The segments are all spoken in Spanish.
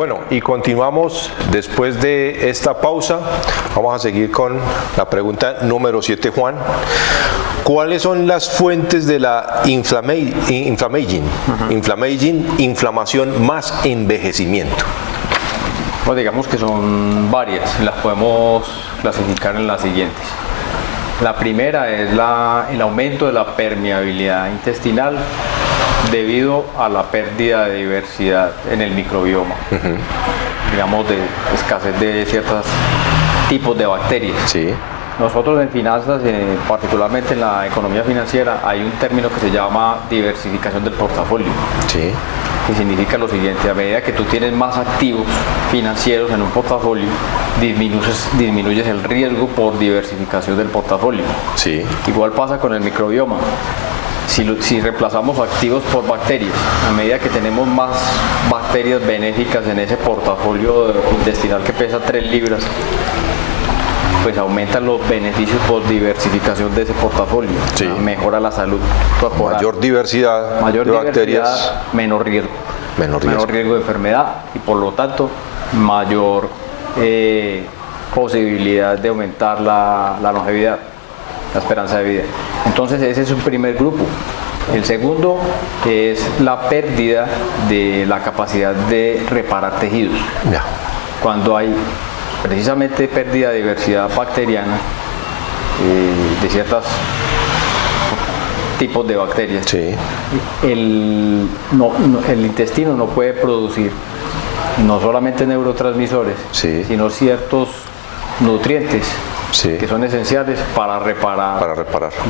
Bueno, y continuamos después de esta pausa. Vamos a seguir con la pregunta número 7, Juan. ¿Cuáles son las fuentes de la inflamación más envejecimiento? Pues digamos que son varias, las podemos clasificar en las siguientes. La primera es el aumento de la permeabilidad intestinal debido a la pérdida de diversidad en el microbioma, digamos de escasez de ciertos tipos de bacterias. Sí. Nosotros en finanzas, particularmente en la economía financiera, hay un término que se llama diversificación del portafolio. Sí. Que significa lo siguiente: a medida que tú tienes más activos financieros en un portafolio, disminuyes el riesgo por diversificación del portafolio. Sí. Igual pasa con el microbioma. Si reemplazamos activos por bacterias, a medida que tenemos más bacterias benéficas en ese portafolio intestinal que pesa 3 libras, pues aumentan los beneficios por diversificación de ese portafolio. Sí. Mejora la salud corporal. Mayor diversidad de bacterias. Menor riesgo. Menor Riesgo de enfermedad y por lo tanto mayor posibilidad de aumentar la longevidad, la esperanza de vida. Entonces ese es un primer grupo. El segundo es la pérdida de la capacidad de reparar tejidos. Ya. Cuando hay precisamente pérdida de diversidad bacteriana de ciertos tipos de bacterias, Sí. el intestino no puede producir no solamente neurotransmisores, Sí. sino ciertos nutrientes, Sí. que son esenciales para reparar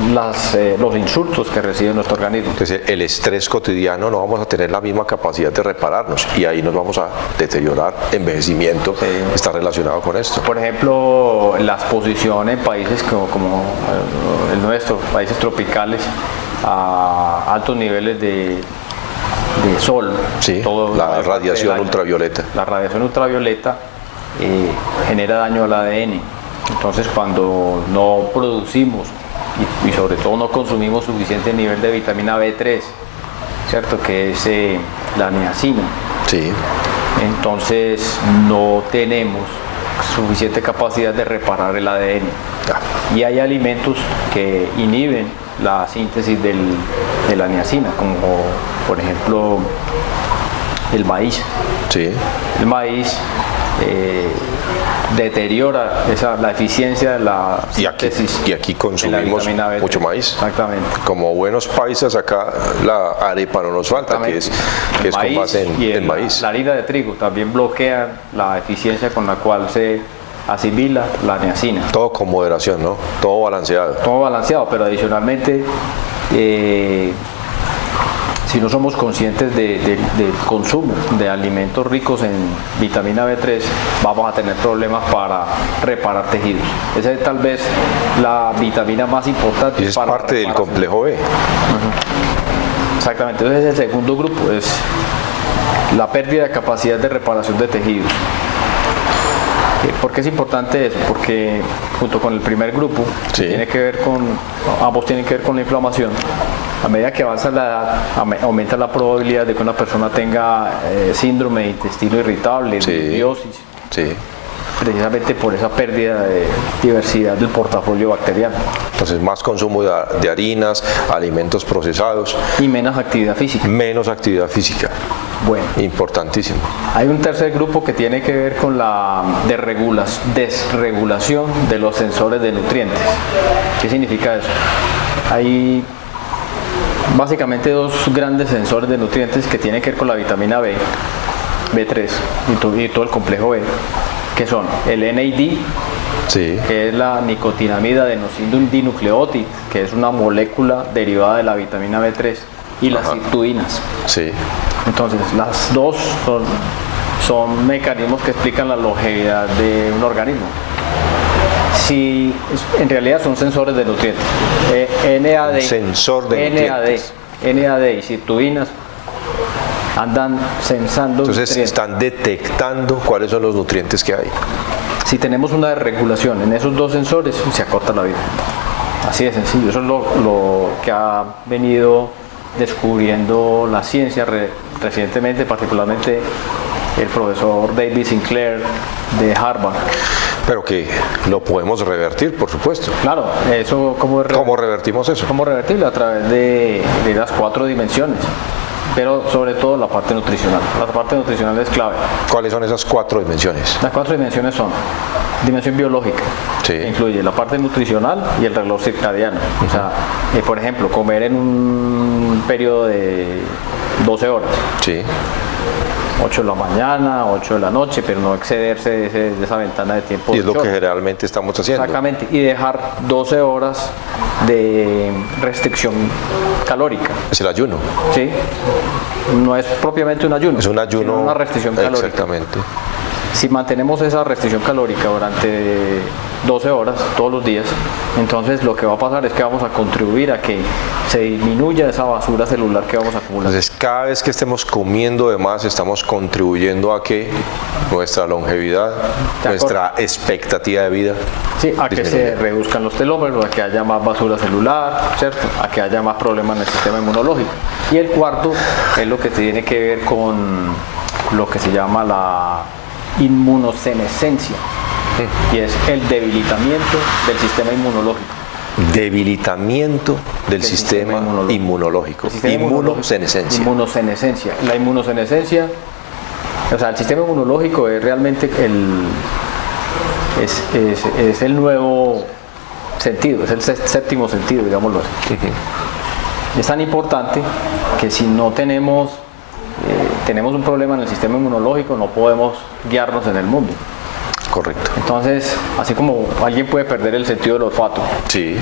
los insultos que recibe nuestro organismo. Entonces, el estrés cotidiano no vamos a tener la misma capacidad de repararnos y ahí nos vamos a deteriorar. Envejecimiento está relacionado con esto. Por ejemplo, la exposición en países como el nuestro, países tropicales, a altos niveles de sol. Sí, la radiación ultravioleta. La radiación ultravioleta genera daño al ADN. Entonces, cuando no producimos y sobre todo no consumimos suficiente nivel de vitamina B3, ¿cierto? Que es la niacina. Sí. Entonces no tenemos suficiente capacidad de reparar el ADN. Y hay alimentos que inhiben la síntesis de la niacina, como por ejemplo el maíz. Sí. El maíz deteriora la eficiencia de la síntesis. Y aquí consumimos mucho maíz. Exactamente. Como buenos paisas, acá la arepa no nos falta, que es con base en maíz. La harina de trigo también bloquea la eficiencia con la cual se asimila la niacina. Todo con moderación, ¿no? Todo balanceado. Todo balanceado, pero adicionalmente, si no somos conscientes del consumo de alimentos ricos en vitamina B3, vamos a tener problemas para reparar tejidos. Esa es tal vez la vitamina más importante. Y es parte del complejo B. Exactamente. Entonces el segundo grupo es la pérdida de capacidad de reparación de tejidos. ¿Por qué es importante eso? Porque junto con el primer grupo, Sí. ambos tienen que ver con la inflamación. A medida que avanza la edad, aumenta la probabilidad de que una persona tenga síndrome de intestino irritable, disbiosis, Sí. precisamente por esa pérdida de diversidad del portafolio bacteriano. Entonces, más consumo de harinas, alimentos procesados. Y menos actividad física. Menos actividad física. Bueno, Importantísimo. hay un tercer grupo que tiene que ver con la desregulación de los sensores de nutrientes. ¿Qué significa eso? Hay básicamente dos grandes sensores de nutrientes que tienen que ver con la vitamina B, B3 y todo el complejo B, que son el NAD, Sí. que es la nicotinamida dinucleótida, que es una molécula derivada de la vitamina B3, y las sirtuinas. Sí. Entonces, las dos son mecanismos que explican la longevidad de un organismo. Si en realidad son sensores de nutrientes. NAD, Sensor de nutrientes. NAD y sirtuinas andan sensando Entonces nutrientes. están detectando cuáles son los nutrientes que hay. Si tenemos una desregulación en esos dos sensores, se acorta la vida. Así de sencillo. Eso es lo que ha venido descubriendo la ciencia recientemente, particularmente el profesor David Sinclair de Harvard. Pero que lo podemos revertir, por supuesto. Claro, eso ¿cómo revertimos eso? ¿Cómo revertirlo? A través de las 4 dimensiones, pero sobre todo la parte nutricional. La parte nutricional es clave. ¿Cuáles son esas 4 dimensiones? Las 4 dimensiones son dimensión biológica, sí, que incluye la parte nutricional y el reloj circadiano. O sea, por ejemplo, comer en un periodo de 12 horas. Sí. 8 de la mañana, 8 de la noche, pero no excederse de esa ventana de tiempo. Y es lo que generalmente estamos haciendo. Exactamente, y dejar 12 horas de restricción calórica. Es el ayuno. Sí, no es propiamente un ayuno. Es un ayuno. Sino una restricción calórica. Exactamente. Si mantenemos esa restricción calórica durante 12 horas todos los días, entonces lo que va a pasar es que vamos a contribuir a que se disminuya esa basura celular que vamos acumulando. Entonces, cada vez que estemos comiendo de más, estamos contribuyendo a que nuestra longevidad, nuestra expectativa de vida, sí, a que se reduzcan los telómeros, a que haya más basura celular, ¿cierto? A que haya más problemas en el sistema inmunológico. Y el cuarto es lo que tiene que ver con lo que se llama la inmunosenescencia, y es el debilitamiento del sistema inmunológico. Debilitamiento del sistema inmunológico. Inmunosenescencia. Inmunosenescencia. La inmunosenescencia, o sea, el sistema inmunológico es realmente es el nuevo sentido, es el séptimo sentido, digámoslo así. Es tan importante que si no tenemos un problema en el sistema inmunológico, no podemos guiarnos en el mundo. Correcto. Entonces, así como alguien puede perder el sentido del olfato, sí,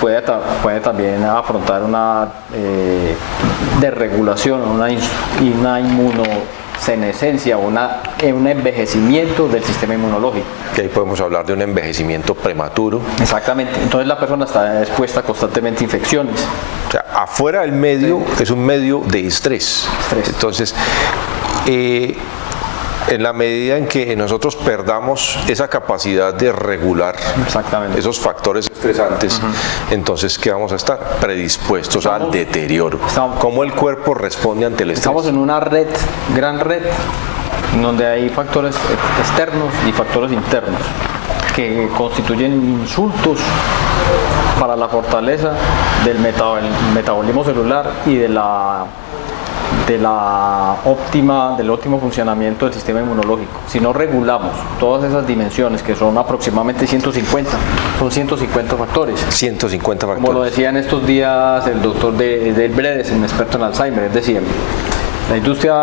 puede también afrontar una desregulación, una inmunosenescencia, un envejecimiento del sistema inmunológico. Que ahí podemos hablar de un envejecimiento prematuro. Exactamente. Entonces la persona está expuesta constantemente a infecciones. O sea, afuera del medio es un medio de estrés. Entonces, en la medida en que nosotros perdamos esa capacidad de regular esos factores estresantes, entonces ¿qué vamos a estar? Predispuestos al deterioro. ¿Cómo el cuerpo responde ante el estrés? Estamos en una gran red, donde hay factores externos y factores internos que constituyen insultos para la fortaleza del metabolismo celular y del óptimo funcionamiento del sistema inmunológico. Si no regulamos todas esas dimensiones, que son aproximadamente 150 factores. 150 factores. Como lo decía en estos días el doctor Del Bredes, un experto en Alzheimer, es decir, la industria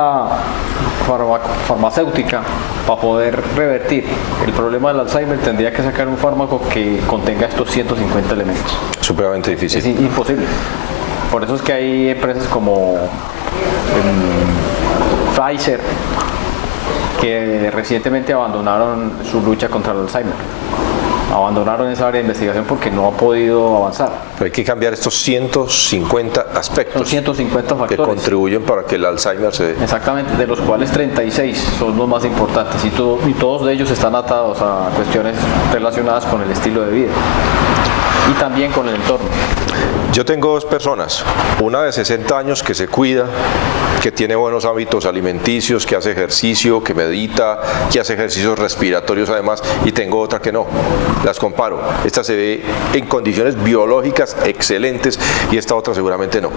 farmacéutica, para poder revertir el problema del Alzheimer, tendría que sacar un fármaco que contenga estos 150 elementos. Supremamente difícil. Es imposible. Por eso es que hay empresas como Pfizer que recientemente abandonaron su lucha contra el Alzheimer. Abandonaron esa área de investigación porque no ha podido avanzar. Pero hay que cambiar estos 150 aspectos. Son 150 factores que contribuyen para que el Alzheimer se... Exactamente, de los cuales 36 son los más importantes y todos de ellos están atados a cuestiones relacionadas con el estilo de vida y también con el entorno. Yo tengo 2 personas, una de 60 años que se cuida, que tiene buenos hábitos alimenticios, que hace ejercicio, que medita, que hace ejercicios respiratorios además, y tengo otra que no. Las comparo. Esta se ve en condiciones biológicas excelentes y esta otra seguramente no.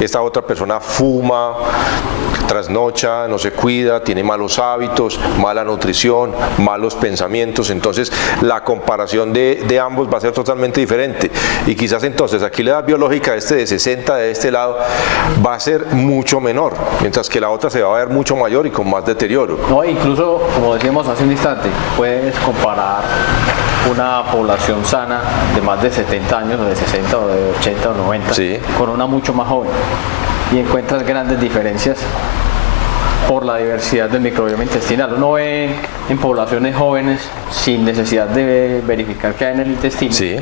Esta otra persona fuma, trasnocha, no se cuida, tiene malos hábitos, mala nutrición, malos pensamientos. Entonces la comparación de ambos va a ser totalmente diferente. Y quizás entonces aquí la edad biológica de 60 de este lado va a ser mucho menor, mientras que la otra se va a ver mucho mayor y con más deterioro. No, incluso, como decíamos hace un instante, puedes comparar una población sana de más de 70 años, o de 60 o de 80 o 90, sí, con una mucho más joven, y encuentras grandes diferencias por la diversidad del microbioma intestinal. Uno ve en poblaciones jóvenes sin necesidad de verificar qué hay en el intestino, sí,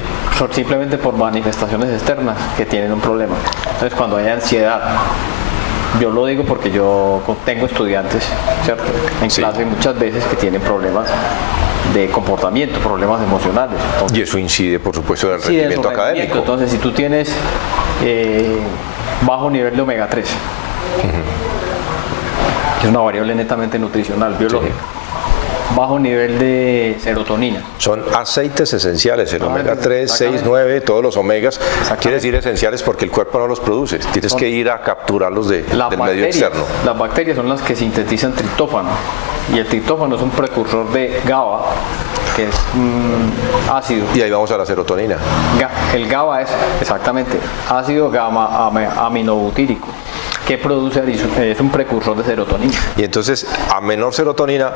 simplemente por manifestaciones externas que tienen un problema. Entonces, cuando hay ansiedad, yo lo digo porque yo tengo estudiantes, ¿cierto?, en clase muchas veces que tienen problemas de comportamiento, problemas emocionales. Entonces, y eso incide, por supuesto, en el rendimiento académico. Entonces, si tú tienes bajo nivel de omega 3, que es una variable netamente nutricional, biológica. Bajo nivel de serotonina. Son aceites esenciales, el omega 3, 6, 9, todos los omegas. Quiere decir esenciales porque el cuerpo no los produce. Tienes que ir a capturarlos del medio externo. Las bacterias son las que sintetizan triptófano. Y el triptófano es un precursor de GABA, que es ácido. Y ahí vamos a la serotonina. El GABA es exactamente ácido gamma aminobutírico, que produce, es un precursor de serotonina. Y entonces, a menor serotonina,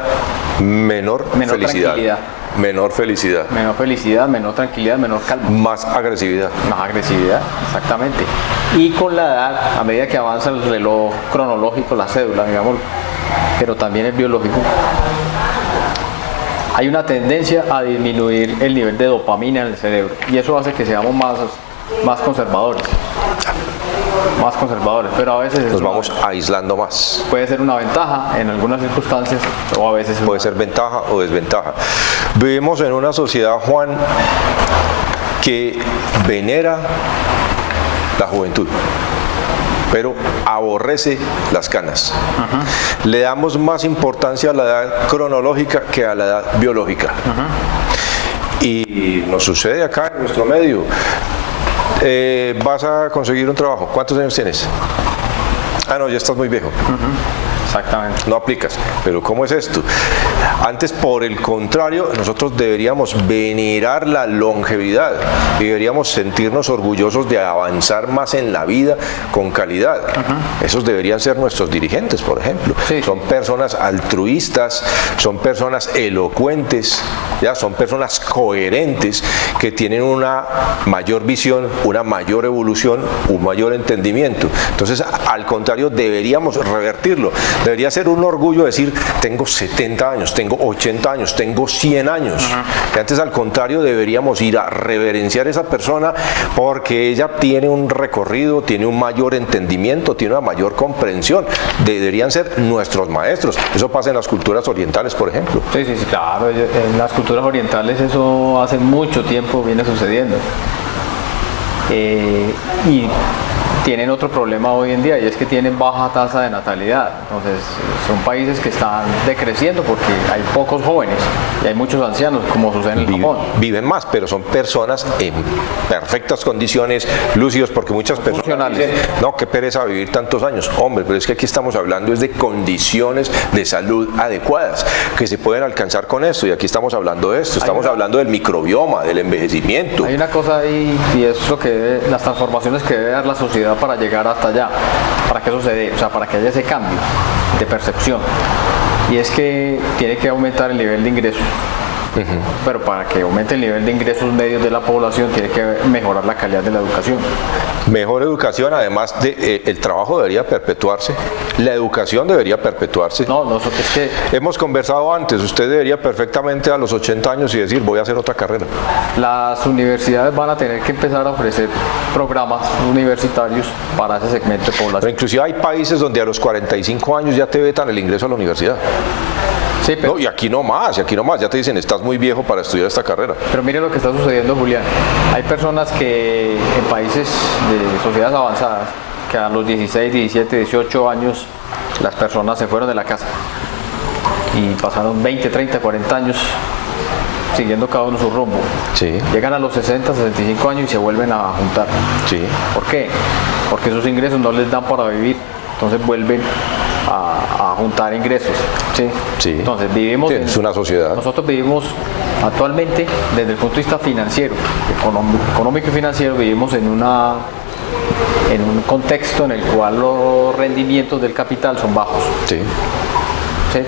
menor felicidad. Tranquilidad. Menor felicidad. Menor felicidad, menor tranquilidad, menor calma. Más agresividad. Más agresividad, exactamente. Y con la edad, a medida que avanza el reloj cronológico, la cédula, digamos, pero también el biológico, hay una tendencia a disminuir el nivel de dopamina en el cerebro. Y eso hace que seamos más conservadores. Más conservadores, pero a veces nos vamos aislando más. Puede ser una ventaja en algunas circunstancias, o a veces puede ser ventaja o desventaja. Vivimos en una sociedad, Juan, que venera la juventud, pero aborrece las canas. Le damos más importancia a la edad cronológica que a la edad biológica. Y nos sucede acá en nuestro medio. Vas a conseguir un trabajo. ¿Cuántos años tienes? Ah, no, ya estás muy viejo. Exactamente. No aplicas. Pero ¿cómo es esto? Antes, por el contrario, nosotros deberíamos venerar la longevidad y deberíamos sentirnos orgullosos de avanzar más en la vida con calidad. Esos deberían ser nuestros dirigentes, por ejemplo. Sí. Son personas altruistas, son personas elocuentes, ya son personas coherentes que tienen una mayor visión, una mayor evolución, un mayor entendimiento. Entonces, al contrario, deberíamos revertirlo. Debería ser un orgullo decir, tengo 70 años, tengo 80 años, tengo 100 años. Y antes, al contrario, deberíamos ir a reverenciar a esa persona porque ella tiene un recorrido, tiene un mayor entendimiento, tiene una mayor comprensión. Deberían ser nuestros maestros. Eso pasa en las culturas orientales, por ejemplo. Sí, claro. En las culturas orientales eso hace mucho tiempo viene sucediendo. Y tienen otro problema hoy en día, y es que tienen baja tasa de natalidad. Entonces son países que están decreciendo porque hay pocos jóvenes y hay muchos ancianos, como sucede en el Japón. Viven más, pero son personas en perfectas condiciones, lúcidos, porque muchas personas dicen, no, qué pereza vivir tantos años. Hombre, pero es que aquí estamos hablando es de condiciones de salud adecuadas que se pueden alcanzar con esto, y aquí estamos hablando de esto, estamos hablando del microbioma, del envejecimiento. Hay una cosa ahí, y es lo que las transformaciones que debe dar la sociedad para llegar hasta allá, para que eso se dé, o sea, para que haya ese cambio de percepción, y es que tiene que aumentar el nivel de ingresos. Pero para que aumente el nivel de ingresos medios de la población tiene que mejorar la calidad de la educación. Mejor educación, además de el trabajo debería perpetuarse, la educación debería perpetuarse. No, nosotros es que hemos conversado antes, usted debería perfectamente a los 80 años y decir, voy a hacer otra carrera. Las universidades van a tener que empezar a ofrecer programas universitarios para ese segmento de población. Pero inclusive hay países donde a los 45 años ya te vetan el ingreso a la universidad. Sí, pero, no, y aquí no más, ya te dicen, estás muy viejo para estudiar esta carrera. Pero mire lo que está sucediendo, Julián. Hay personas que en países de sociedades avanzadas, que a los 16, 17, 18 años, las personas se fueron de la casa y pasaron 20, 30, 40 años siguiendo cada uno su rumbo. Sí. Llegan a los 60, 65 años y se vuelven a juntar. Sí. ¿Por qué? Porque sus ingresos no les dan para vivir, entonces vuelven a juntar ingresos. ¿Sí? Sí. Entonces vivimos es una sociedad. Nosotros vivimos actualmente desde el punto de vista financiero, económico y financiero, vivimos en un contexto en el cual los rendimientos del capital son bajos. Sí. ¿Sí?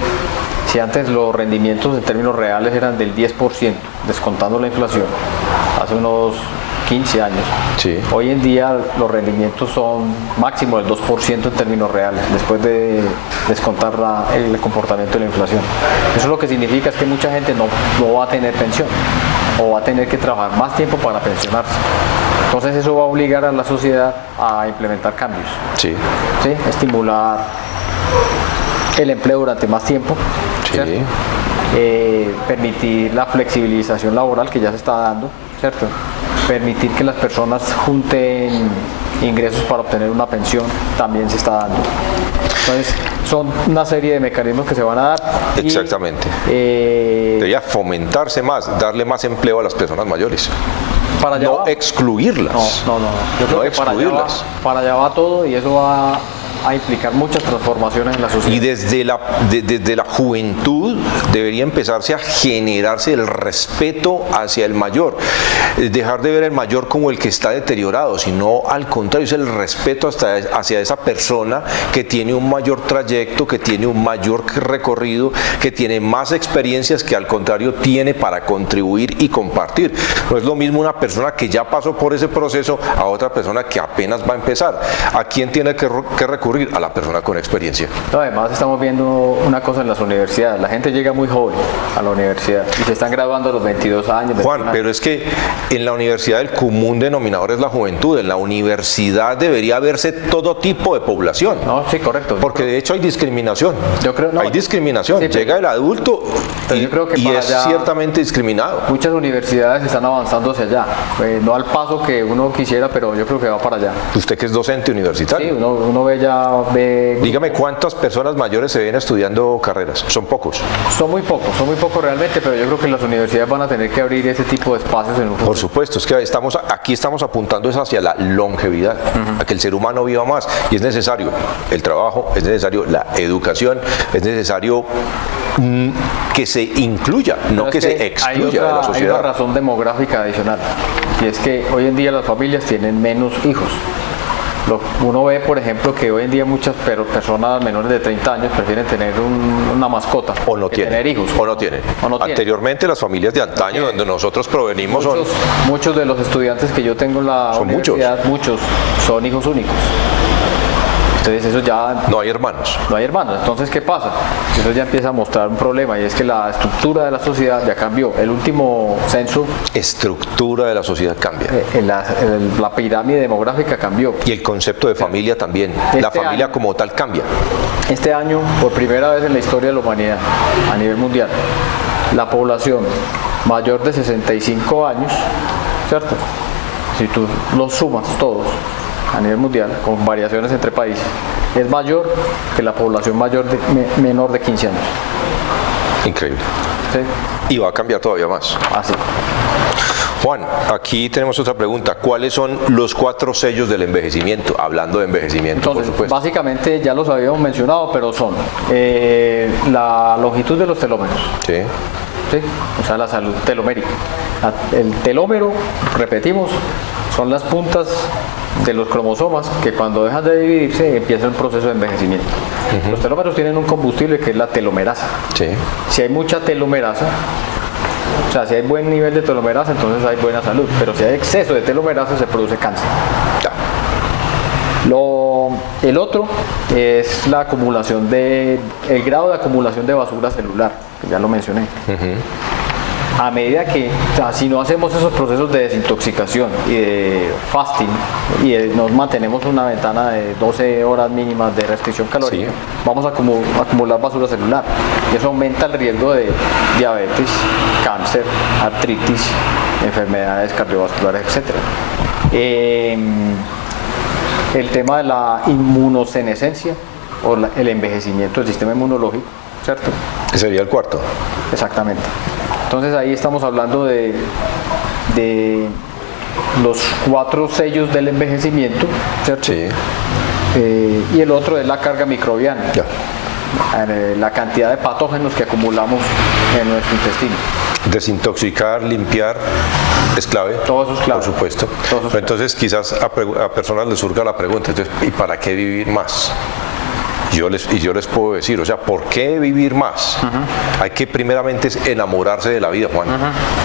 Si antes los rendimientos en términos reales eran del 10%, descontando la inflación, hace unos 15 años. Sí. Hoy en día los rendimientos son máximo del 2% en términos reales, después de descontar el comportamiento de la inflación. Eso lo que significa es que mucha gente no va a tener pensión o va a tener que trabajar más tiempo para pensionarse. Entonces eso va a obligar a la sociedad a implementar cambios. Sí. ¿Sí? Estimular el empleo durante más tiempo. Sí. Permitir la flexibilización laboral que ya se está dando, ¿cierto? Permitir que las personas junten ingresos para obtener una pensión, también se está dando. Entonces, son una serie de mecanismos que se van a dar. Exactamente. Debería fomentarse más, darle más empleo a las personas mayores. Para allá no va. excluirlas. No. Yo creo que para allá va todo, y eso va a implicar muchas transformaciones en la sociedad. Y desde la juventud debería empezarse a generarse el respeto hacia el mayor. Dejar de ver el mayor como el que está deteriorado, sino al contrario, es el respeto hacia esa persona que tiene un mayor trayecto, que tiene un mayor recorrido, que tiene más experiencias, que al contrario tiene para contribuir y compartir. No es lo mismo una persona que ya pasó por ese proceso a otra persona que apenas va a empezar. ¿A quién tiene que recurrir? A la persona con experiencia. No, además estamos viendo una cosa en las universidades. La gente llega muy joven a la universidad y se están graduando a los 22 años. Juan, pero es que en la universidad el común denominador es la juventud. En la universidad debería verse todo tipo de población. No, sí, correcto. Porque de hecho hay discriminación. Yo creo, no, hay discriminación. Sí, llega el adulto y es ciertamente discriminado. Muchas universidades están avanzando hacia allá. No al paso que uno quisiera, pero yo creo que va para allá. Usted que es docente universitario. Sí, uno ve ya... Dígame cuántas personas mayores se ven estudiando carreras. Son pocos. Son muy pocos realmente, pero yo creo que las universidades van a tener que abrir ese tipo de espacios en un futuro. Por supuesto, es que aquí estamos apuntando hacia la longevidad, a que el ser humano viva más, y es necesario el trabajo, es necesario la educación, es necesario que se incluya, no que se excluya de la sociedad. Hay una razón demográfica adicional, y es que hoy en día las familias tienen menos hijos. Uno ve, por ejemplo, que hoy en día muchas personas menores de 30 años prefieren tener una mascota o no tener hijos. O no tienen. Anteriormente las familias de antaño, donde nosotros provenimos, muchos de los estudiantes que yo tengo en la universidad, muchos son hijos únicos. Entonces eso ya... No hay hermanos. No hay hermanos. Entonces, ¿qué pasa? Eso ya empieza a mostrar un problema, y es que la estructura de la sociedad ya cambió. El último censo... Estructura de la sociedad cambia. La pirámide demográfica cambió. Y el concepto de familia también. La familia como tal cambia. Este año, por primera vez en la historia de la humanidad, a nivel mundial, la población mayor de 65 años, ¿cierto? Si tú los sumas todos, a nivel mundial, con variaciones entre países, es mayor que la población menor de 15 años. Increíble. ¿Sí? Y va a cambiar todavía más. Así. Juan, aquí tenemos otra pregunta. ¿Cuáles son los 4 sellos del envejecimiento? Hablando de envejecimiento, entonces, por supuesto. Básicamente ya los habíamos mencionado, pero son la longitud de los telómeros. Sí. ¿Sí? O sea, la salud telomérica. El telómero, repetimos, son las puntas de los cromosomas que cuando dejan de dividirse empieza el proceso de envejecimiento. Los telómeros tienen un combustible que es la telomerasa. Sí. Si hay mucha telomerasa, o sea, si hay buen nivel de telomerasa, entonces hay buena salud, pero si hay exceso de telomerasa se produce cáncer. Ya. El otro es la acumulación el grado de acumulación de basura celular, que ya lo mencioné. A medida que, o sea, si no hacemos esos procesos de desintoxicación y de fasting y nos mantenemos una ventana de 12 horas mínimas de restricción calórica, vamos a acumular basura celular, y eso aumenta el riesgo de diabetes, cáncer, artritis, enfermedades cardiovasculares, etc. El tema de la inmunosenescencia o el envejecimiento del sistema inmunológico, ¿cierto? Ese sería el 4. Exactamente. Entonces ahí estamos hablando de los 4 sellos del envejecimiento, ¿cierto? Sí. Y el otro es la carga microbiana, ya. La cantidad de patógenos que acumulamos en nuestro intestino. Desintoxicar, limpiar es clave. Todo eso es clave. Por supuesto. Pero entonces quizás a personas les surja la pregunta, entonces, ¿y para qué vivir más? Yo les puedo decir, o sea, ¿por qué vivir más? Hay que primeramente enamorarse de la vida, Juan.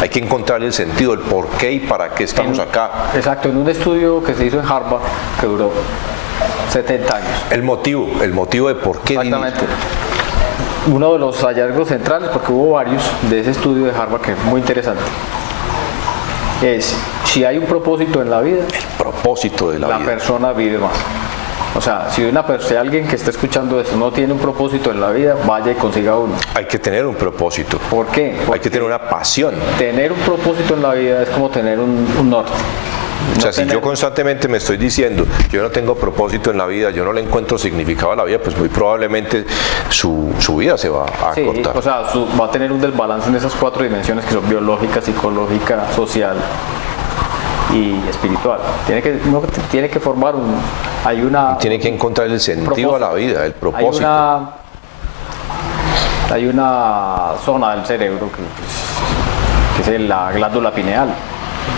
Hay que encontrar el sentido, el por qué y para qué estamos acá. Exacto, en un estudio que se hizo en Harvard, que duró 70 años. El motivo de por qué vivir. Exactamente. Uno de los hallazgos centrales, porque hubo varios, de ese estudio de Harvard, que es muy interesante, es si hay un propósito en la vida, el propósito de la vida, la persona vive más. O sea, si alguien que está escuchando esto no tiene un propósito en la vida, vaya y consiga uno. Hay que tener un propósito. ¿Por qué? Porque hay que tener una pasión. Tener un propósito en la vida es como tener un norte. O sea, si yo constantemente me estoy diciendo, yo no tengo propósito en la vida, yo no le encuentro significado a la vida, pues muy probablemente su vida se va a cortar. O sea, va a tener un desbalance en esas 4 dimensiones que son biológica, psicológica, social y espiritual. Uno tiene que formar tiene que encontrar el sentido a la vida, el propósito. Hay una zona del cerebro que es la glándula pineal.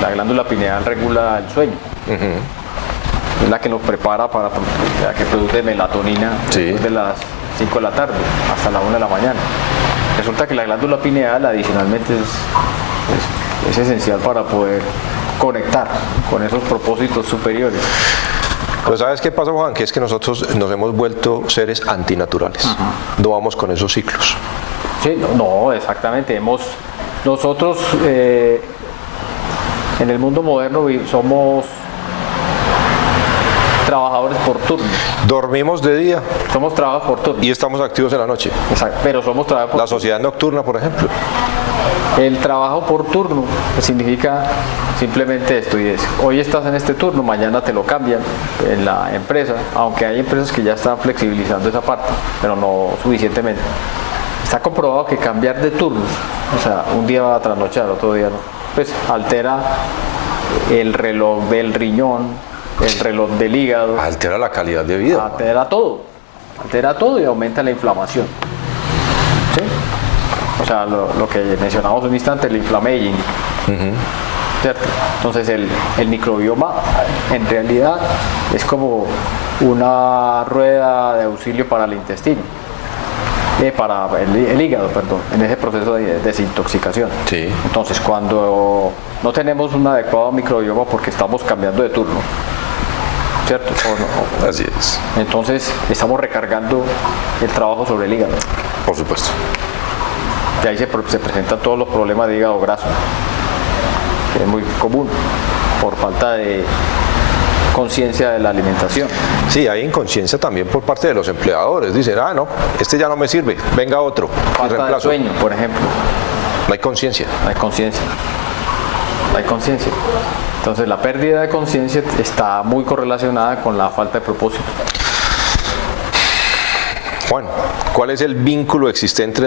La glándula pineal regula el sueño. Es la que nos prepara la que produce melatonina después de las 5 de la tarde hasta la 1 de la mañana. Resulta que la glándula pineal adicionalmente es esencial para poder conectar con esos propósitos superiores. Pero ¿sabes qué pasa, Juan? Que es que nosotros nos hemos vuelto seres antinaturales. No vamos con esos ciclos. Sí, no, exactamente. Nosotros en el mundo moderno somos trabajadores por turno. Dormimos de día. Somos trabajadores por turno. Y estamos activos en la noche. Exacto, pero somos trabajadores por turno. La sociedad nocturna, por ejemplo. El trabajo por turno significa simplemente esto, y es, hoy estás en este turno, mañana te lo cambian en la empresa, aunque hay empresas que ya están flexibilizando esa parte, pero no suficientemente. Está comprobado que cambiar de turnos, o sea, un día va a trasnochar, otro día no, pues altera el reloj del riñón, el reloj del hígado. Altera la calidad de vida. Altera todo y aumenta la inflamación. ¿Sí? O sea, lo que mencionamos un instante, el inflammaging. ¿Cierto? Entonces el microbioma en realidad es como una rueda de auxilio para el intestino. Para el hígado, perdón, en ese proceso de desintoxicación. Sí. Entonces, cuando no tenemos un adecuado microbioma porque estamos cambiando de turno, ¿cierto? Así es. Entonces, estamos recargando el trabajo sobre el hígado. Por supuesto. Y ahí se presentan todos los problemas de hígado graso, que es muy común por falta de conciencia de la alimentación. Sí, hay inconsciencia también por parte de los empleadores. Dicen, no, este ya no me sirve, venga otro. Falta de sueño, por ejemplo. No hay conciencia. No hay conciencia. No hay conciencia. Entonces la pérdida de conciencia está muy correlacionada con la falta de propósito. Juan, ¿cuál es el vínculo existente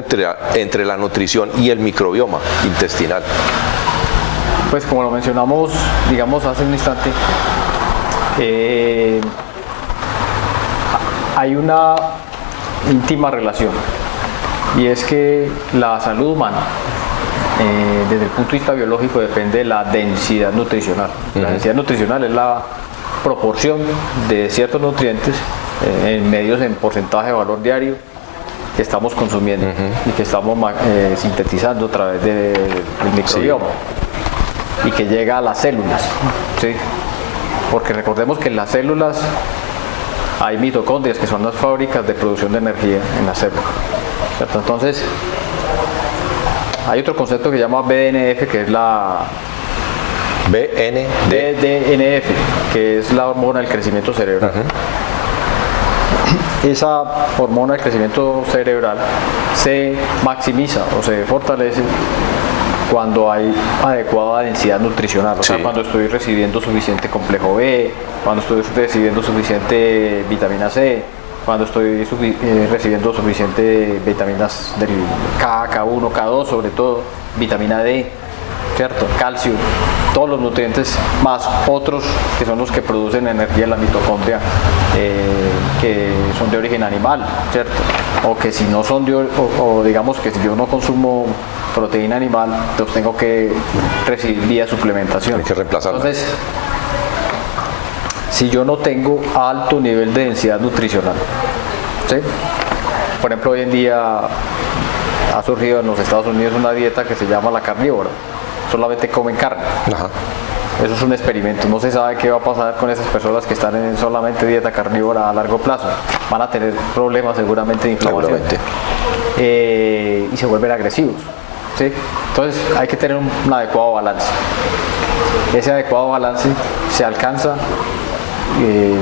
entre la nutrición y el microbioma intestinal? Pues como lo mencionamos, digamos, hace un instante, hay una íntima relación, y es que la salud humana, desde el punto de vista biológico, depende de la densidad nutricional. La densidad nutricional es la proporción de ciertos nutrientes en medios en porcentaje de valor diario que estamos consumiendo y que estamos sintetizando a través del microbioma, y que llega a las células, ¿sí? Porque recordemos que en las células hay mitocondrias, que son las fábricas de producción de energía en las células, ¿cierto? Entonces hay otro concepto que se llama BDNF, que es la BDNF, que es la hormona del crecimiento cerebral. Esa hormona del crecimiento cerebral se maximiza o se fortalece cuando hay adecuada densidad nutricional, o sea, cuando estoy recibiendo suficiente complejo B, cuando estoy recibiendo suficiente vitamina C, cuando estoy recibiendo suficiente vitaminas del K, K1, K2, sobre todo vitamina D, ¿cierto? Calcio, todos los nutrientes más otros que son los que producen energía en la mitocondria, que son de origen animal, ¿cierto? O que si no son o digamos que si yo no consumo proteína animal, los tengo que recibir vía suplementación. Hay que reemplazarla. Entonces, si yo no tengo alto nivel de densidad nutricional, ¿sí? Por ejemplo, hoy en día ha surgido en los Estados Unidos una dieta que se llama la carnívora, solamente comen carne. Eso es un experimento, no se sabe qué va a pasar con esas personas que están en solamente dieta carnívora a largo plazo. Van a tener problemas seguramente de inflamación, y se vuelven agresivos, ¿sí? Entonces hay que tener un adecuado balance. Ese adecuado balance se alcanza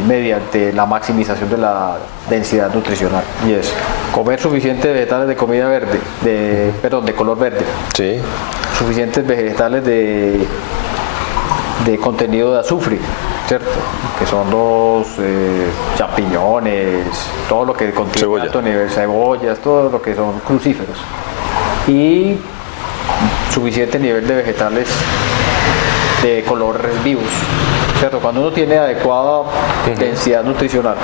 mediante la maximización de la densidad nutricional, y es comer suficientes vegetales de comida verde, de color verde, suficientes vegetales de de contenido de azufre, ¿cierto? Que son los champiñones, todo lo que contiene alto nivel, cebollas, todo lo que son crucíferos. Y suficiente nivel de vegetales de colores vivos, ¿cierto? Cuando uno tiene adecuada densidad nutricional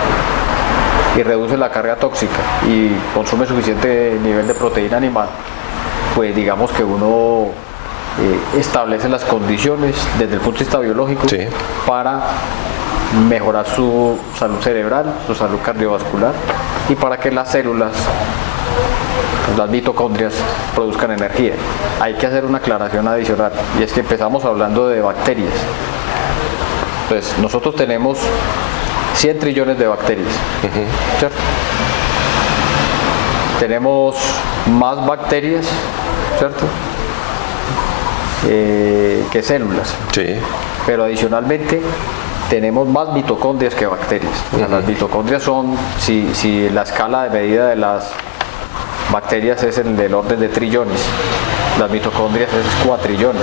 y reduce la carga tóxica y consume suficiente nivel de proteína animal, pues digamos que uno establece las condiciones desde el punto de vista biológico para mejorar su salud cerebral, su salud cardiovascular y para que las células, las mitocondrias, produzcan energía. Hay que hacer una aclaración adicional, y es que empezamos hablando de bacterias. Entonces, nosotros tenemos 100 trillones de bacterias, ¿cierto? Tenemos más bacterias, ¿cierto? Que células. Sí. Pero adicionalmente tenemos más mitocondrias que bacterias. O sea, las mitocondrias son, si la escala de medida de las bacterias es en el orden de trillones, las mitocondrias es cuatrillones.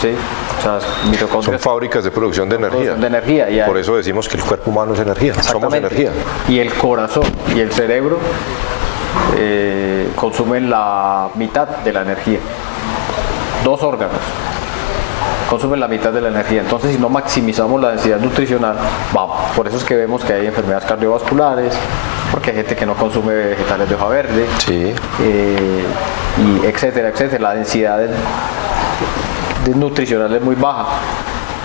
¿Sí? O sea, las mitocondrias son fábricas de producción de energía. Y por eso decimos que el cuerpo humano es energía. Somos energía. Y el corazón y el cerebro consumen la mitad de la energía. Dos órganos consumen la mitad de la energía. Entonces, si no maximizamos la densidad nutricional, vamos. Por eso es que vemos que hay enfermedades cardiovasculares, porque hay gente que no consume vegetales de hoja verde, y etcétera, etcétera. La densidad nutricional es muy baja.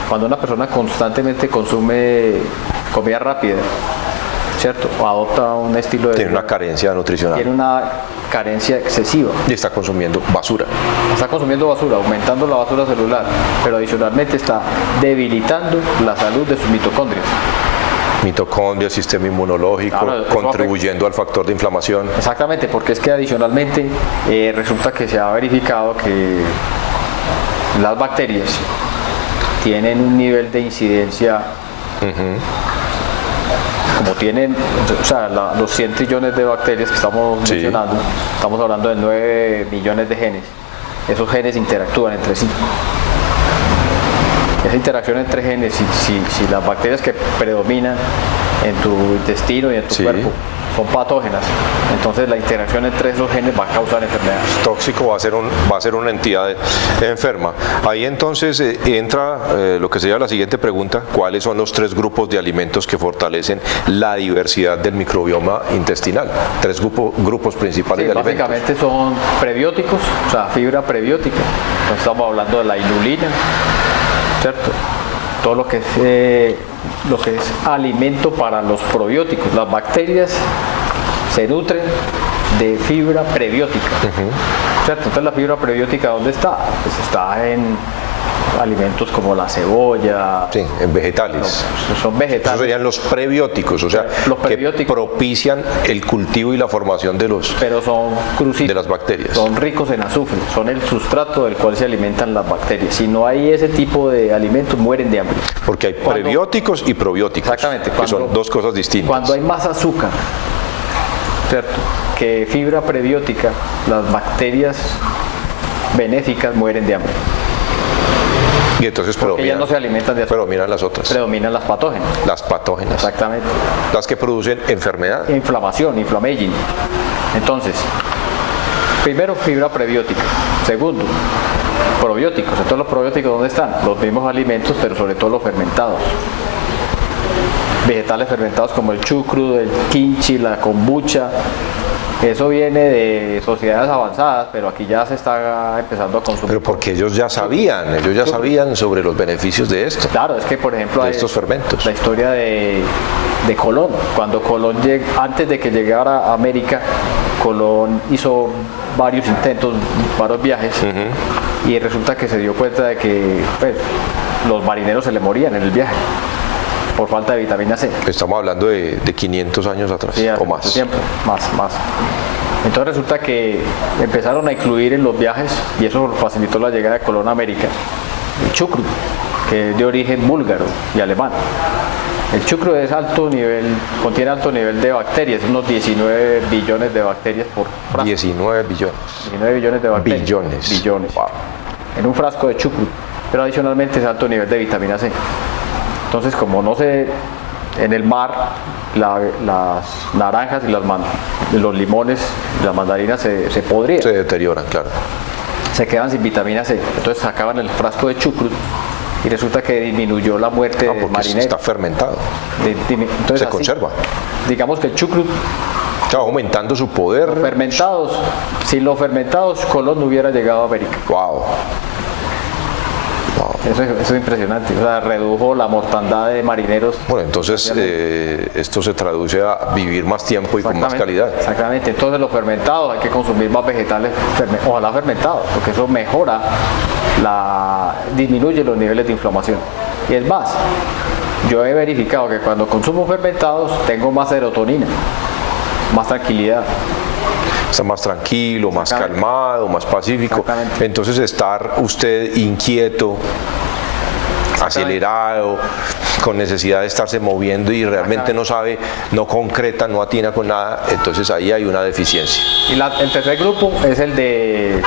Cuando una persona constantemente consume comida rápida, ¿cierto? O adopta un estilo de... Tiene una carencia nutricional. Tiene una carencia excesiva. Y está consumiendo basura. Está consumiendo basura, aumentando la basura celular, pero adicionalmente está debilitando la salud de sus mitocondrias. Mitocondria, sistema inmunológico, contribuyendo al factor de inflamación. Exactamente, porque es que adicionalmente resulta que se ha verificado que las bacterias tienen un nivel de incidencia, como tienen, o sea, los 100 trillones de bacterias que estamos mencionando, estamos hablando de 9 millones de genes. Esos genes interactúan entre sí. Esa interacción entre genes, si las bacterias que predominan en tu intestino y en tu cuerpo son patógenas, entonces la interacción entre esos genes va a causar enfermedades. Tóxico va a ser una entidad enferma. Ahí entonces entra lo que sería la siguiente pregunta: ¿cuáles son los 3 grupos de alimentos que fortalecen la diversidad del microbioma intestinal? 3 grupos principales de alimentos. Básicamente son prebióticos, o sea, fibra prebiótica. Entonces estamos hablando de la inulina, ¿cierto? Todo lo que es alimento para los probióticos. Las bacterias se nutren de fibra prebiótica, ¿cierto? Entonces la fibra prebiótica, ¿dónde está? Pues está en alimentos como la cebolla. Sí, en vegetales. No, son vegetales. Esos serían los prebióticos, o sea, los prebióticos que propician el cultivo y la formación de los, pero son crucíferos, de las bacterias. Son ricos en azufre, son el sustrato del cual se alimentan las bacterias. Si no hay ese tipo de alimentos, mueren de hambre. Porque hay prebióticos y probióticos. Exactamente. Que son 2 cosas distintas. Cuando hay más azúcar, ¿cierto?, que fibra prebiótica, las bacterias benéficas mueren de hambre. Y entonces porque ellas no se alimentan de azúcar. Predominan las otras. Predominan las patógenas. Las patógenas. Exactamente. Las que producen enfermedad. Inflamación, inflammaging. Entonces, primero, fibra prebiótica. Segundo, probióticos. Entonces, los probióticos, ¿dónde están? Los mismos alimentos, pero sobre todo los fermentados. Vegetales fermentados como el chucrut, el kimchi, la kombucha. Eso viene de sociedades avanzadas, pero aquí ya se está empezando a consumir. Pero porque ellos ya sabían sobre los beneficios de esto. Claro, es que por ejemplo de estos fermentos. La historia de Colón. Cuando Colón antes de que llegara a América, Colón hizo varios intentos, varios viajes, y resulta que se dio cuenta de que pues, los marineros se le morían en el viaje por falta de vitamina C. Estamos hablando de 500 años atrás, sí, o más. Tiempo, más. Entonces resulta que empezaron a incluir en los viajes, y eso facilitó la llegada de Colón a América, el chucrut, que es de origen búlgaro y alemán. El chucrut es contiene alto nivel de bacterias, unos 19 billones de bacterias por frasco. 19 billones. 19 billones de bacterias. Billones. Wow. En un frasco de chucrut. pero adicionalmente es alto nivel de vitamina C. Entonces, como no se, en el mar, las naranjas y los limones y las mandarinas se podrían. Se deterioran, claro. Se quedan sin vitamina C. Entonces sacaban el frasco de chucrut y resulta que disminuyó la muerte del marinero. Está fermentado. Entonces, se conserva. Digamos que el chucrut está aumentando su poder. Sin los fermentados, Colón no hubiera llegado a América. Wow. Eso es impresionante, o sea, redujo la mortandad de marineros. Bueno, entonces esto se traduce a vivir más tiempo y con más calidad. Exactamente, entonces los fermentados, hay que consumir más vegetales, ojalá fermentados, porque eso mejora, disminuye los niveles de inflamación. Y es más, yo he verificado que cuando consumo fermentados tengo más serotonina, más tranquilidad. Está más tranquilo, más calmado, más pacífico. Entonces estar usted inquieto, acelerado, con necesidad de estarse moviendo y realmente no sabe, no concreta, no atina con nada, entonces ahí hay una deficiencia. Y el tercer grupo es el de,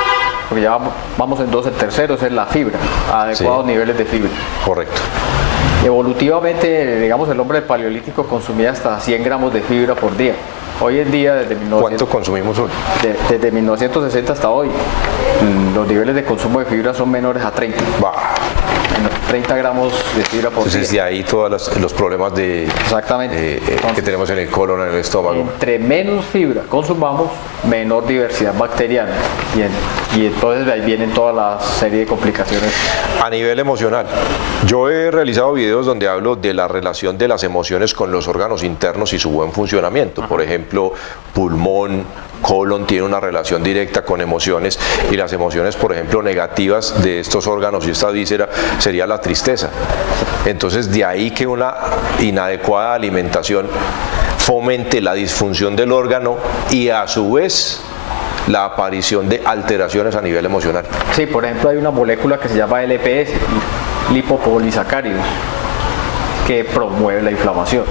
porque ya vamos en dos, el tercero es la fibra, adecuados niveles de fibra. Correcto. Evolutivamente, digamos, el hombre del paleolítico consumía hasta 100 gramos de fibra por día. Hoy en día, ¿cuánto consumimos hoy? Desde 1960 hasta hoy, los niveles de consumo de fibra son menores a 30. 30 gramos de fibra por día. Entonces de ahí todos los problemas que tenemos en el colon, en el estómago. Entre menos fibra consumamos, menor diversidad bacteriana. Y entonces de ahí vienen toda la serie de complicaciones. A nivel emocional, yo he realizado videos donde hablo de la relación de las emociones con los órganos internos y su buen funcionamiento. Por ejemplo, pulmón, colon tiene una relación directa con emociones, y las emociones, por ejemplo, negativas de estos órganos y esta víscera sería la tristeza. Entonces de ahí que una inadecuada alimentación fomente la disfunción del órgano y a su vez la aparición de alteraciones a nivel emocional. Sí, por ejemplo, hay una molécula que se llama LPS, lipopolisacáridos, que promueve la inflamación.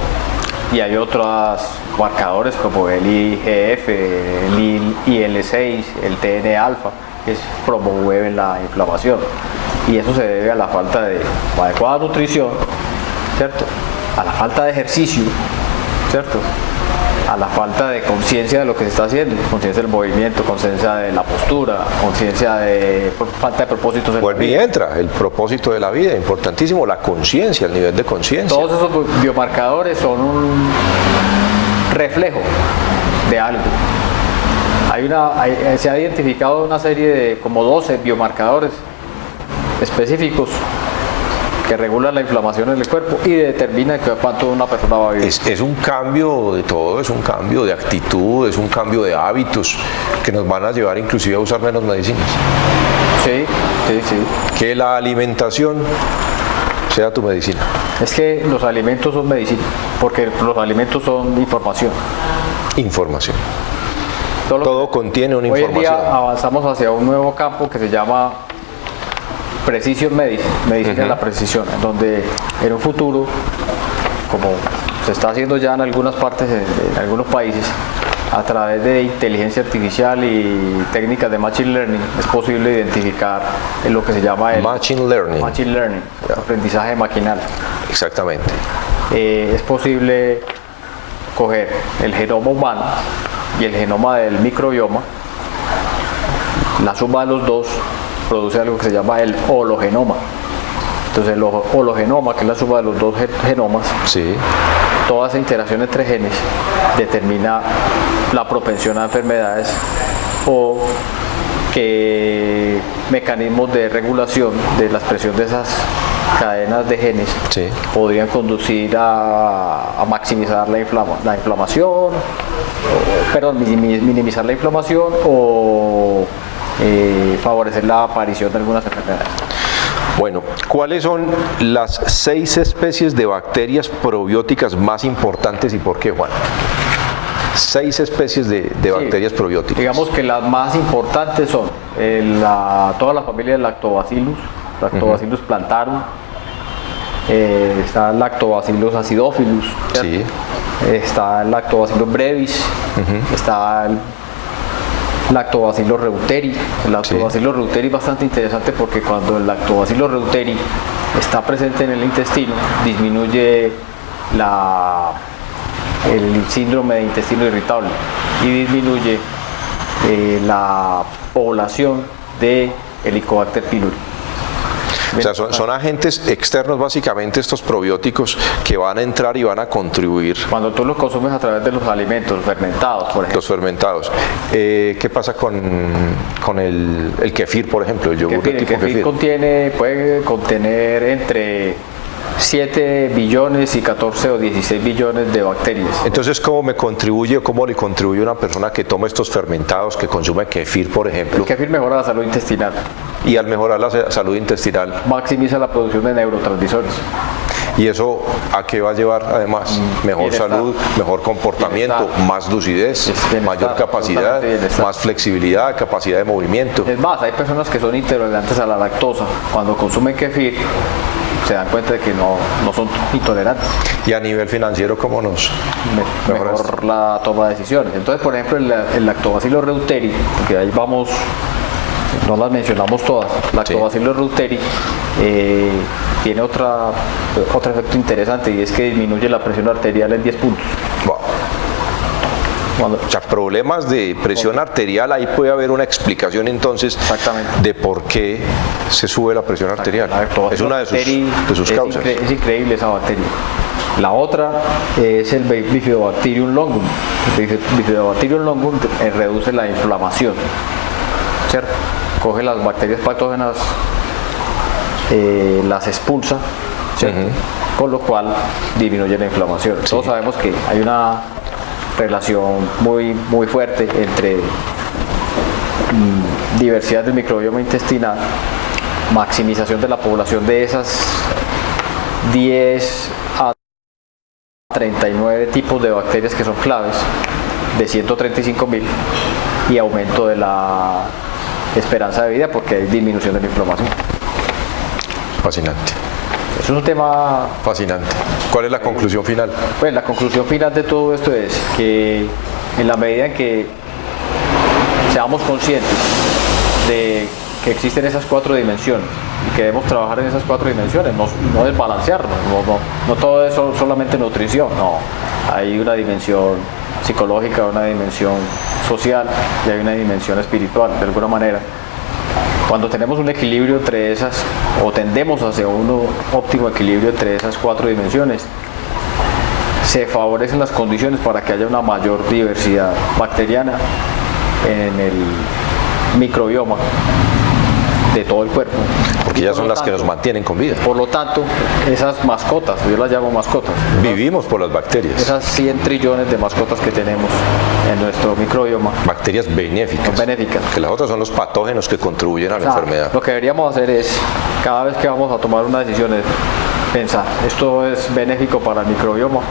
Y hay otros marcadores como el IGF, el IL6, el TNA-alfa, que promueven la inflamación. Y eso se debe a la falta de adecuada nutrición, ¿cierto? A la falta de ejercicio, ¿cierto? A la falta de conciencia de lo que se está haciendo, conciencia del movimiento, conciencia de la postura, conciencia de falta de propósitos. Vuelve y entra el propósito de la vida, importantísimo, la conciencia, el nivel de conciencia. Todos esos biomarcadores son un reflejo de algo. Se ha identificado una serie de como 12 biomarcadores específicos que regulan la inflamación en el cuerpo y determina cuánto una persona va a vivir. Es un cambio de todo, es un cambio de actitud, es un cambio de hábitos que nos van a llevar inclusive a usar menos medicinas. Sí. Que la alimentación sea tu medicina. Es que los alimentos son medicina, porque los alimentos son información. Información. Todo contiene una información. Hoy en día avanzamos hacia un nuevo campo que se llama Precision Medicine, medicina de la precisión, donde en un futuro, como se está haciendo ya en algunas partes, en algunos países, a través de inteligencia artificial y técnicas de machine learning, es posible identificar lo que se llama el machine learning, aprendizaje maquinal. Exactamente. Es posible coger el genoma humano y el genoma del microbioma, la suma de los dos produce algo que se llama el hologenoma. Entonces el hologenoma, que es la suma de los dos genomas, toda esa interacción entre genes determina la propensión a enfermedades o qué mecanismos de regulación de la expresión de esas cadenas de genes podrían conducir a maximizar la inflamación, minimizar la inflamación o favorecer la aparición de algunas enfermedades. Bueno, ¿cuáles son las 6 especies de bacterias probióticas más importantes y por qué, Juan? 6 especies de bacterias probióticas. Digamos que las más importantes son toda la familia de Lactobacillus plantarum, está el Lactobacillus acidophilus, está el Lactobacillus brevis, está Lactobacillus reuteri. El Lactobacillus reuteri es bastante interesante porque cuando el Lactobacillus reuteri está presente en el intestino, disminuye el síndrome de intestino irritable y disminuye la población de Helicobacter pylori. O sea, son agentes externos básicamente estos probióticos que van a entrar y van a contribuir. Cuando tú los consumes a través de los alimentos fermentados, por ejemplo. Los fermentados. ¿Qué pasa con el kefir, por ejemplo? El yogur de tipo kefir puede contener entre 7 billones y 14 o 16 billones de bacterias. Entonces, ¿cómo le contribuye a una persona que toma estos fermentados, que consume kefir, por ejemplo? El kefir mejora la salud intestinal. Y al mejorar la salud intestinal, maximiza la producción de neurotransmisores. ¿Y eso a qué va a llevar además? Mejor salud, mejor comportamiento, más lucidez, mayor capacidad, más flexibilidad, capacidad de movimiento. Es más, hay personas que son intolerantes a la lactosa. Cuando consumen kefir, se dan cuenta de que no son intolerantes. Y a nivel financiero, ¿cómo nos mejor la toma de decisiones? Entonces, por ejemplo, el Lactobacillus reuteri, porque ahí vamos, no las mencionamos todas. Lactobacillus reuteri tiene otro efecto interesante, y es que disminuye la presión arterial en 10 puntos. Wow. O sea, problemas de presión arterial, ahí puede haber una explicación entonces de por qué se sube la presión arterial. Es una de sus causas. Es increíble esa bacteria. La otra es el Bifidobacterium longum. El Bifidobacterium longum reduce la inflamación, ¿cierto? Coge las bacterias patógenas, las expulsa, ¿cierto? Con lo cual disminuye la inflamación. Sí. Todos sabemos que hay una relación muy fuerte entre diversidad del microbioma intestinal, maximización de la población de esas 10 a 39 tipos de bacterias que son claves, de 135.000, y aumento de la esperanza de vida porque hay disminución de la inflamación. Fascinante. Es un tema fascinante. ¿Cuál es la conclusión final? Pues la conclusión final de todo esto es que en la medida en que seamos conscientes de que existen esas 4 dimensiones y que debemos trabajar en esas 4 dimensiones, no desbalancearnos, no todo es solamente nutrición, no, hay una dimensión psicológica, una dimensión social y hay una dimensión espiritual, de alguna manera. Cuando tenemos un equilibrio entre esas, o tendemos hacia un óptimo equilibrio entre esas 4 dimensiones, se favorecen las condiciones para que haya una mayor diversidad bacteriana en el microbioma de todo el cuerpo. Porque ellas son las que nos mantienen con vida. Por lo tanto, esas mascotas, yo las llamo mascotas. Vivimos por las bacterias. Esas 100 trillones de mascotas que tenemos en nuestro microbioma. Bacterias benéficas. Son benéficas. Que las otras son los patógenos que contribuyen a la enfermedad. Lo que deberíamos hacer es, cada vez que vamos a tomar una decisión, es pensar, ¿esto es benéfico para el microbioma?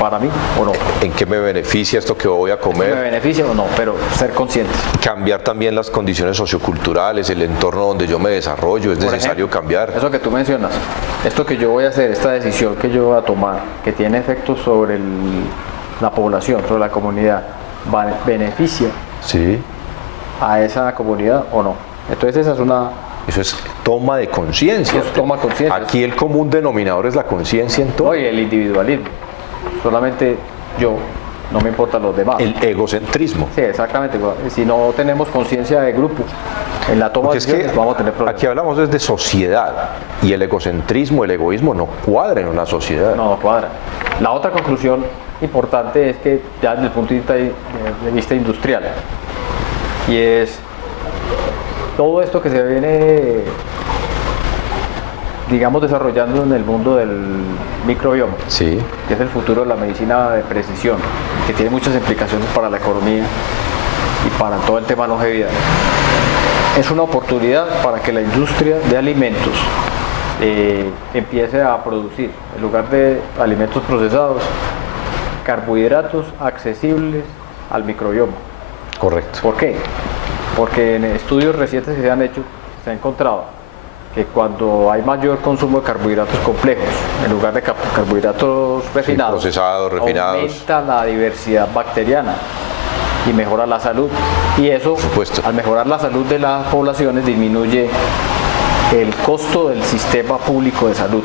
¿Para mí o no? ¿En qué me beneficia esto que voy a comer? ¿Me beneficia o no? Pero ser conscientes. Cambiar también las condiciones socioculturales, el entorno donde yo me desarrollo, es necesario cambiar. Eso que tú mencionas, esto que yo voy a hacer, esta decisión que yo voy a tomar, que tiene efectos sobre la población, sobre la comunidad, ¿beneficia a esa comunidad o no? Entonces esa es una... Eso es toma de conciencia. Toma conciencia. Aquí el común denominador es la conciencia en todo. Y el individualismo. Solamente yo, no me importan los demás. El egocentrismo. Sí, exactamente. Si no tenemos conciencia de grupo en la toma de decisiones, vamos a tener problemas. Aquí hablamos de sociedad, y el egocentrismo, el egoísmo no cuadra en una sociedad. No cuadra. La otra conclusión importante es que ya desde el punto de vista industrial, y es todo esto que se viene, digamos, desarrollando en el mundo del microbioma, que es el futuro de la medicina de precisión, que tiene muchas implicaciones para la economía y para todo el tema de longevidad. Es una oportunidad para que la industria de alimentos empiece a producir, en lugar de alimentos procesados, carbohidratos accesibles al microbioma. Correcto. ¿Por qué? Porque en estudios recientes que se han hecho, se ha encontrado que cuando hay mayor consumo de carbohidratos complejos, en lugar de carbohidratos refinados, procesados, refinados, aumenta la diversidad bacteriana y mejora la salud. Y eso, Por supuesto. al mejorar la salud de las poblaciones, disminuye el costo del sistema público de salud.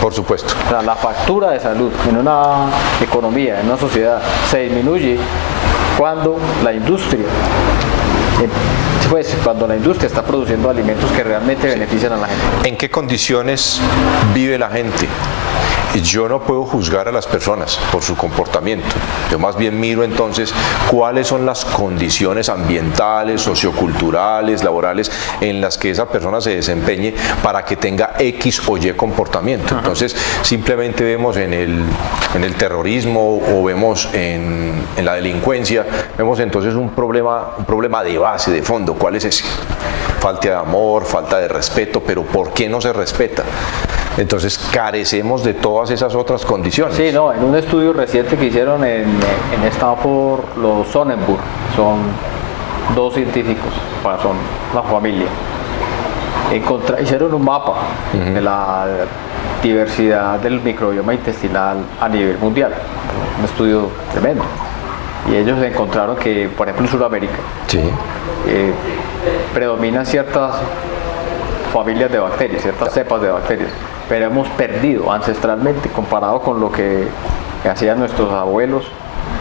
Por supuesto. O sea, la factura de salud en una economía, en una sociedad, se disminuye cuando la industria, cuando la industria está produciendo alimentos que realmente benefician a la gente. ¿En qué condiciones vive la gente? Yo no puedo juzgar a las personas por su comportamiento. Yo más bien miro entonces cuáles son las condiciones ambientales, socioculturales, laborales en las que esa persona se desempeñe para que tenga X o Y comportamiento. Entonces simplemente vemos en el terrorismo o vemos en la delincuencia, vemos entonces un problema de base, de fondo. ¿Cuál es ese? Falta de amor, falta de respeto, pero ¿por qué no se respeta? Entonces carecemos de todas esas otras condiciones. Sí, no, en un estudio reciente que hicieron en Stanford, los Sonnenburg, son dos científicos, son la familia, hicieron un mapa de la diversidad del microbioma intestinal a nivel mundial, un estudio tremendo. Y ellos encontraron que, por ejemplo, en Sudamérica, Sí. predominan ciertas familias de bacterias, ciertas cepas de bacterias, pero hemos perdido ancestralmente, comparado con lo que hacían nuestros abuelos,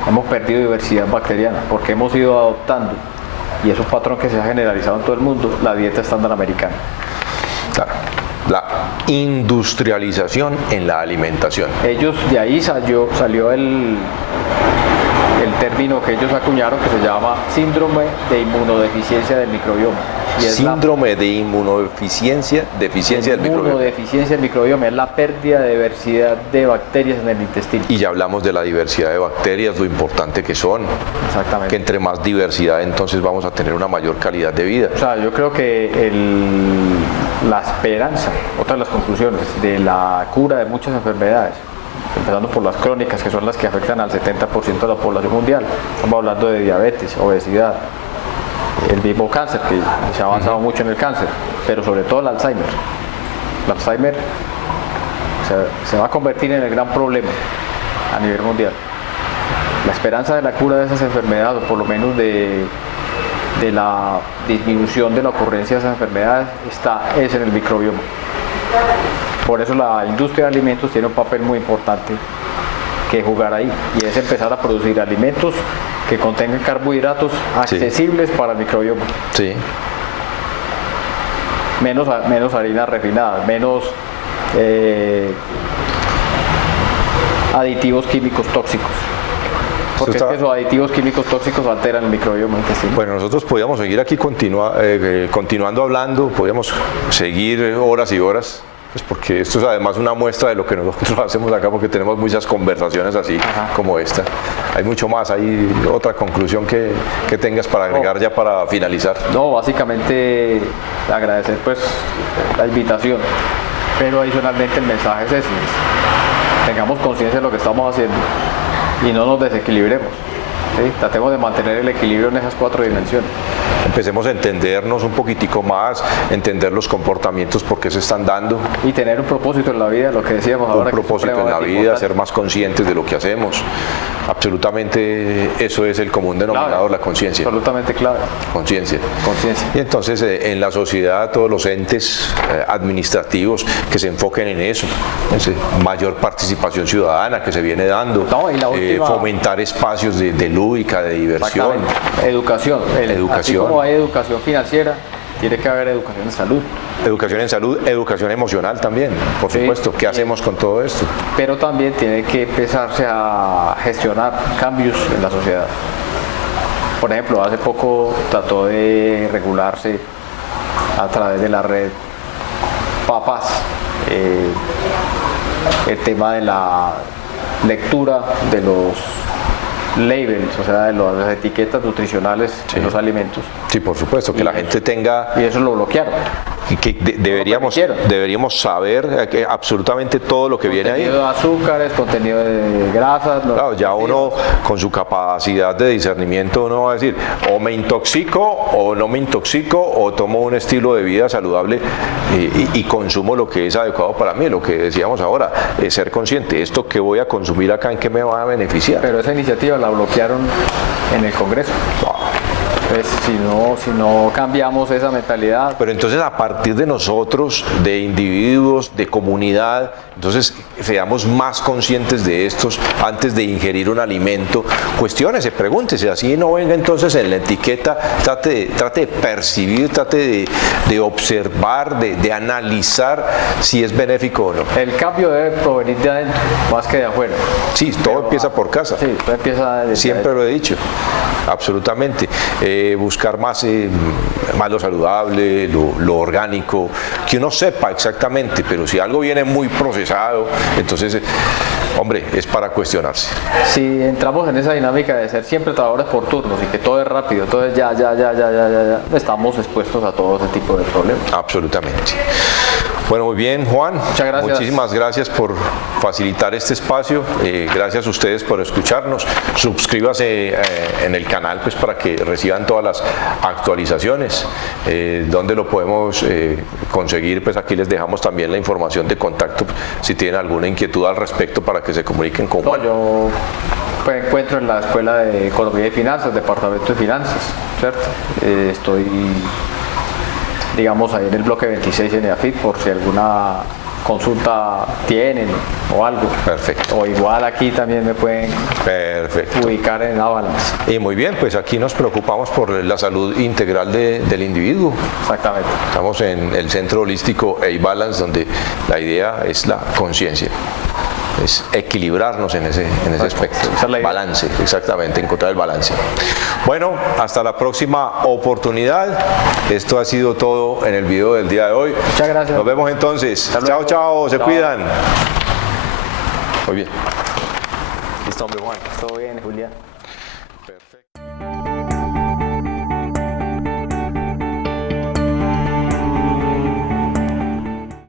hemos perdido diversidad bacteriana, porque hemos ido adoptando, y es un patrón que se ha generalizado en todo el mundo, la dieta estándar americana. Claro. La industrialización en la alimentación. Ellos, de ahí salió el término que ellos acuñaron, que se llama síndrome de inmunodeficiencia del microbioma. Y es Síndrome de inmunodeficiencia del microbioma. Inmunodeficiencia del microbioma es la pérdida de diversidad de bacterias en el intestino. Y ya hablamos de la diversidad de bacterias, lo importante que son. Exactamente. Que entre más diversidad entonces vamos a tener una mayor calidad de vida. O sea, yo creo que la esperanza, otra de las conclusiones de la cura de muchas enfermedades, empezando por las crónicas, que son las que afectan al 70% de la población mundial, estamos hablando de diabetes, obesidad, el mismo cáncer, que se ha avanzado mucho en el cáncer, pero sobre todo el Alzheimer. El Alzheimer se va a convertir en el gran problema a nivel mundial. La esperanza de la cura de esas enfermedades, o por lo menos de la disminución de la ocurrencia de esas enfermedades, es en el microbioma. Por eso la industria de alimentos tiene un papel muy importante que jugar ahí, y es empezar a producir alimentos que contengan carbohidratos accesibles para el microbioma. Sí. Menos harinas refinadas, menos aditivos químicos tóxicos. Porque es que esos aditivos químicos tóxicos alteran el microbioma intestinal. Bueno, nosotros podíamos seguir aquí continuando hablando, podíamos seguir horas y horas, pues porque esto es además una muestra de lo que nosotros hacemos acá, porque tenemos muchas conversaciones así como esta. Hay mucho más, hay otra conclusión que tengas para agregar ya para finalizar. No, básicamente agradecer pues la invitación, pero adicionalmente el mensaje es ese: tengamos conciencia de lo que estamos haciendo y no nos desequilibremos. ¿Sí? Tratemos de mantener el equilibrio en esas 4 dimensiones. Empecemos a entendernos un poquitico más, entender los comportamientos, por qué se están dando. Y tener un propósito en la vida, lo que decíamos ahora. Un propósito en la vida, ser más conscientes de lo que hacemos. Absolutamente eso es el común denominador, la conciencia. Absolutamente clave. Conciencia. Conciencia. Y entonces en la sociedad todos los entes administrativos que se enfoquen en eso, mayor participación ciudadana que se viene dando, no, y la última... fomentar espacios de lúdica, de diversión. Educación. Educación. Así como hay educación financiera, tiene que haber educación en salud. Educación en salud, educación emocional también, por supuesto. ¿Qué hacemos con todo esto? Pero también tiene que empezarse a gestionar cambios en la sociedad. Por ejemplo, hace poco trató de regularse a través de la red PAPAS el tema de la lectura de los labels, o sea, de las etiquetas nutricionales de los alimentos. Sí, por supuesto, que la gente tenga... Y eso lo bloquearon. deberíamos saber absolutamente todo lo que viene ahí. Contenido de azúcares, contenido de grasas. Claro, ya uno con su capacidad de discernimiento uno va a decir, o me intoxico o no me intoxico, o tomo un estilo de vida saludable y consumo lo que es adecuado para mí. Lo que decíamos ahora, es ser consciente, esto que voy a consumir acá, ¿en qué me va a beneficiar? Pero esa iniciativa la bloquearon en el Congreso. Pues si no cambiamos esa mentalidad. Pero entonces a partir de nosotros, de individuos, de comunidad, entonces seamos más conscientes de estos antes de ingerir un alimento. Cuestiónese, pregúntese, así no venga entonces en la etiqueta, trate de percibir, trate de observar, de analizar si es benéfico o no. El cambio debe provenir de adentro, más que de afuera. Sí, todo empieza por casa. Sí, todo empieza desde siempre adentro. Lo he dicho, absolutamente. Buscar más lo saludable, lo orgánico, que uno sepa exactamente, pero si algo viene muy procesado, entonces, hombre, es para cuestionarse. Si entramos en esa dinámica de ser siempre trabajadores por turnos y que todo es rápido, todo es ya, estamos expuestos a todo ese tipo de problemas. Absolutamente. Bueno, muy bien, Juan. Muchas gracias. Muchísimas gracias por facilitar este espacio. Gracias a ustedes por escucharnos. Suscríbase en el canal pues para que reciban todas las actualizaciones. ¿Dónde lo podemos conseguir? Pues aquí les dejamos también la información de contacto si tienen alguna inquietud al respecto para que se comuniquen con Juan. Yo me encuentro en la Escuela de Economía y Finanzas, Departamento de Finanzas, ¿cierto? Estoy, digamos, ahí en el bloque 26 en EAFIT por si alguna consulta tienen o algo. Perfecto. O igual aquí también me pueden Perfecto. ubicar en Avalanche. Y muy bien, pues aquí nos preocupamos por la salud integral del individuo. Exactamente. Estamos en el Centro Holístico A-Balance, donde la idea es la conciencia. Es equilibrarnos en ese aspecto. Balance, exactamente, encontrar el balance. Bueno, hasta la próxima oportunidad. Esto ha sido todo en el video del día de hoy. Muchas gracias. Nos vemos entonces. Chao, chao, se cuidan. Muy bien. Listo, hombre, Juan. Todo bien, Julián.